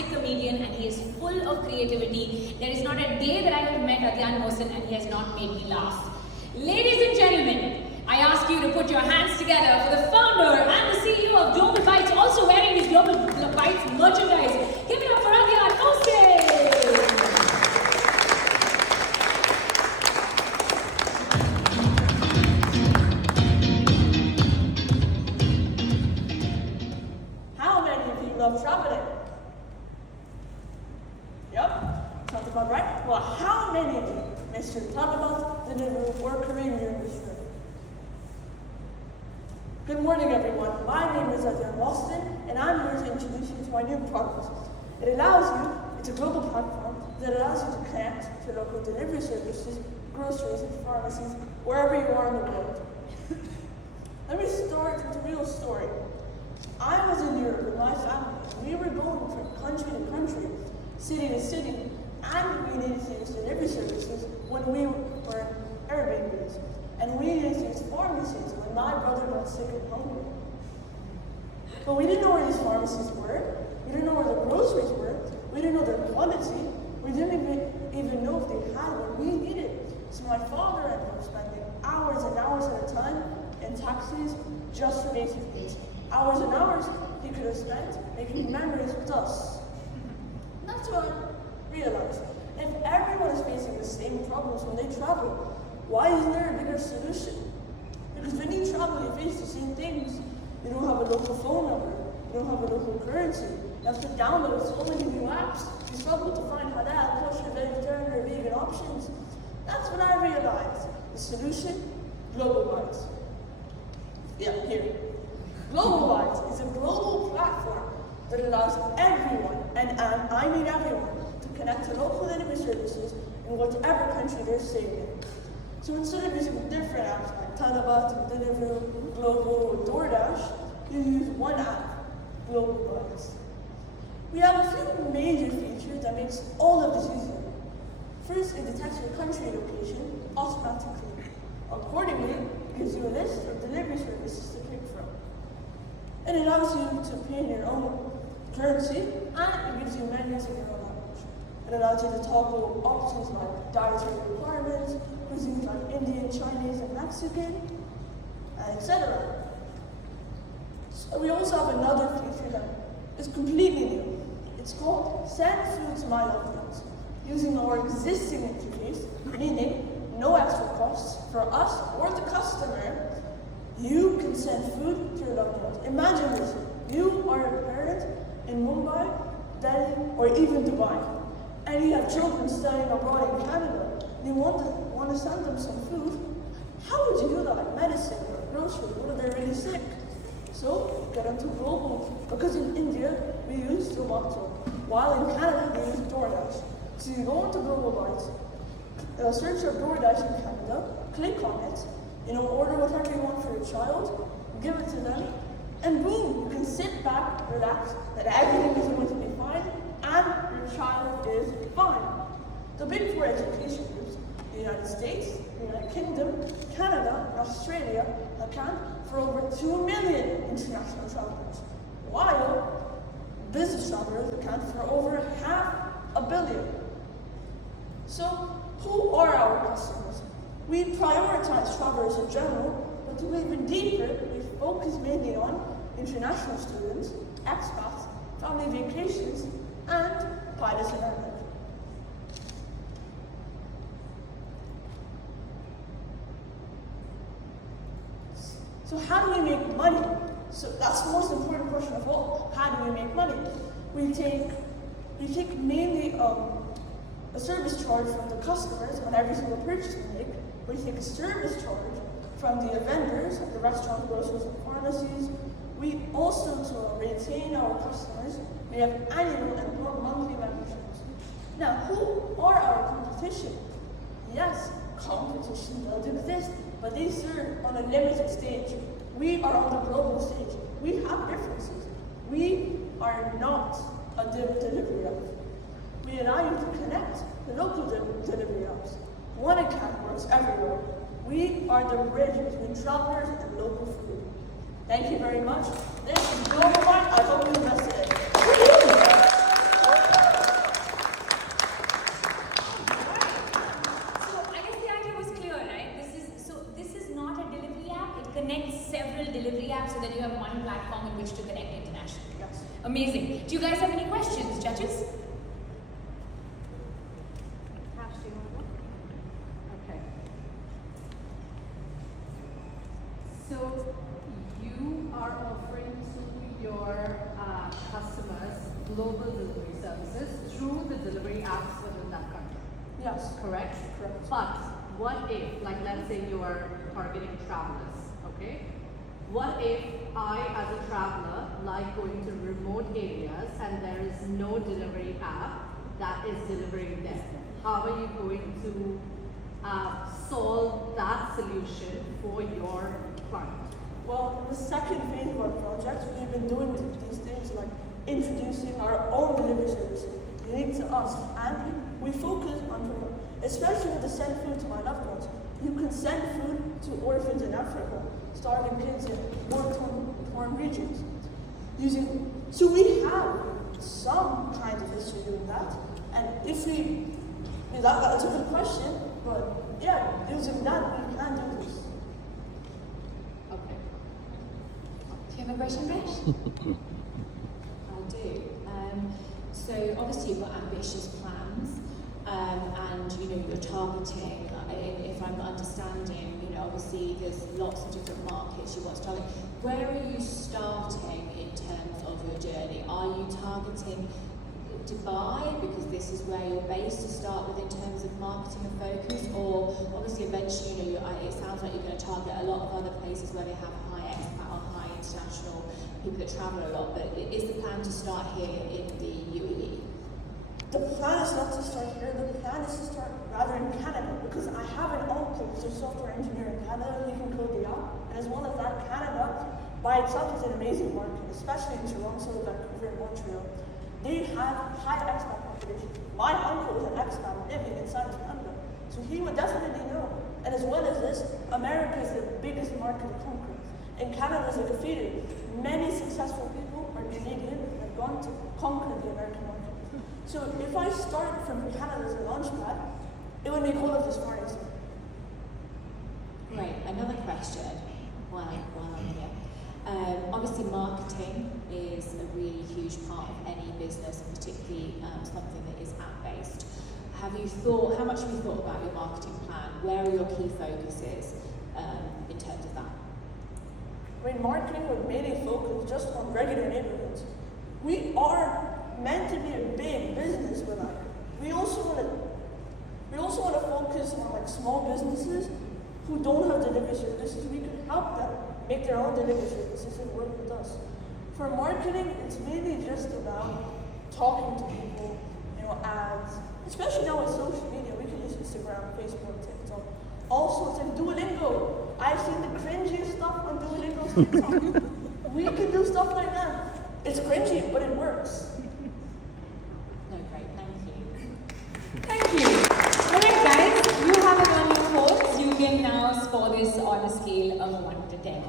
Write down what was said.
fantastic comedian and he is full of creativity. There is not a day that I have met Adyaan and he has not made me laugh. Ladies and gentlemen, I ask you to put your hands together for the founder and the CEO of Global Bites, also wearing his Global Bites merchandise. Give it up for Adyaan. How many of you love traveling? Yep, sounds about right. Well, how many of you, Mr. Talabat, delivery worker in your industry? Good morning, everyone. My name is Adyaan, and I'm here to introduce you to my new product. It allows you, it's a global platform that allows you to connect to local delivery services, groceries, and pharmacies, wherever you are in the world. Let me start with a real story. I was in Europe with my family. We were going from country to country, city to city, and we needed to use delivery services when we were Airbnbs. And we needed to use pharmacies when my brother got sick and hungry. But we didn't know where these pharmacies were. We didn't know where the groceries were. We didn't know their quality. We didn't even know if they had what we needed. So my father ended up spending hours and hours at a time in taxis just for basic needs. Hours and hours he could have spent making memories with us. That's what I realized. If everyone is facing the same problems when they travel, why isn't there a bigger solution? Because when you travel, you face the same things. You don't have a local phone number. You don't have a local currency. You have to download so many new apps. You struggle to find halal, kosher, vegetarian, or vegan options. That's when I realized the solution: Global Bites. Yeah, here. Global Bites is a global platform that allows everyone, and I mean everyone, to connect to local delivery services in whatever country they're staying in. So instead of using different apps like Talabat, Deliveroo, Global, or DoorDash, you use one app, Global Bites. We have a few major features that makes all of this easier. First, it detects your country location automatically. Accordingly, it gives you a list of delivery services to pick from. It allows you to pay in your own currency, and it gives you menus in your own language. It allows you to toggle options like dietary requirements, cuisines like Indian, Chinese, and Mexican, etc. So we also have another feature that is completely new. It's called Send Food to My Loved Ones. Using our existing interface, meaning no extra costs for us or the customer, you can send food to your loved ones. Imagine this: you are a parent in Mumbai, Delhi, or even Dubai, and you have children studying abroad in Canada. You want to send them some food. How would you do that? Medicine or groceries? What if they're really sick? So get onto Global, because in India we use Zomato, while in Canada we use DoorDash. So you go into Global Bites, search up DoorDash in Canada, click on it, order whatever you want for your child, give it to them, and boom, you can sit back, relax, that everything is going to be fine, and your child is fine. The big four education groups, the United States, the United Kingdom, Canada, and Australia, account for over 2 million international travelers, while business travelers account for over 500 million. So, who are our customers? We prioritize travelers in general, but to go even deeper, we focus mainly on international students, expats, family vacations, and pilots and airmen. So how do we make money? So that's the most important question of all. How do we make money? We take mainly a service charge from the customers on every single purchase we make. We take a service charge from the vendors at the restaurant, groceries, and pharmacies. We also, to retain our customers, we have annual and monthly memberships. Now, who are our competition? Yes, competition does exist, but they serve on a limited stage. We are on the global stage. We have differences. We are not a delivery app. We allow you to connect to local delivery apps. One account works everywhere. We are the bridge between travelers and local food. Thank you very much. This is Global Bites. I hope you invested in it. guys have any questions, judges? Okay. So you are offering to your customers global delivery services through the delivery apps within that country. Yes. Correct? Correct. But what if, like let's say you are targeting travelers, okay? What if I, as a traveler, like going to remote areas and there is no delivery app that is delivering there? How are you going to solve that solution for your client? Well, the second phase of our project, we've been doing these things like introducing our own delivery services unique to us, and we focus on, especially with the send food to my loved ones. You can send food to orphans in Africa, starving kids in war-torn regions. So we have some kind of history doing that, and if that's a good question, but yeah, using that we can do this. Okay. Do you have a question, Besh? I do. So obviously you've got ambitious plans, and you're targeting. If I'm understanding, obviously there's lots of different markets you want to target. Where are you starting in terms of your journey? Are you targeting Dubai because this is where you're based to start with in terms of marketing and focus, or obviously eventually, it sounds like you're going to target a lot of other places where they have high expat or high international people that travel a lot, but is the plan to start here in the UAE? The plan is not to start here, the plan is to start rather in Canada, because I have an uncle who's a software engineer in Canada, he can code the app, and as well as that, Canada by itself is an amazing market, especially in Toronto, Vancouver, and Montreal. They have high expat population. My uncle is an expat living inside of Canada, so he would definitely know. And as well as this, America is the biggest market to conquer. And Canada is like a feeder. Many successful people are Canadian and have gone to conquer the American market. So if I start from Canada as a launchpad, it would make all of this far easier. Great. Another question while I'm here. Obviously marketing is a really huge part of any business, particularly something that is app-based. How much have you thought about your marketing plan? Where are your key focuses in terms of that? Marketing would mainly focus just on regular neighborhoods. We are meant to be a big business, but we also want to focus on small businesses who don't have delivery services. We could help them make their own delivery services and work with us. For marketing, it's mainly just about talking to people, ads, especially now with social media. We can use Instagram, Facebook, TikTok, all sorts of Duolingo. I've seen the cringiest stuff on Duolingo's TikTok. We can do stuff like that. It's cringy, but it works. No, great, thank you. Thank you. Alright guys, you have it on your boards. You can now score this on a scale of 1 to 10.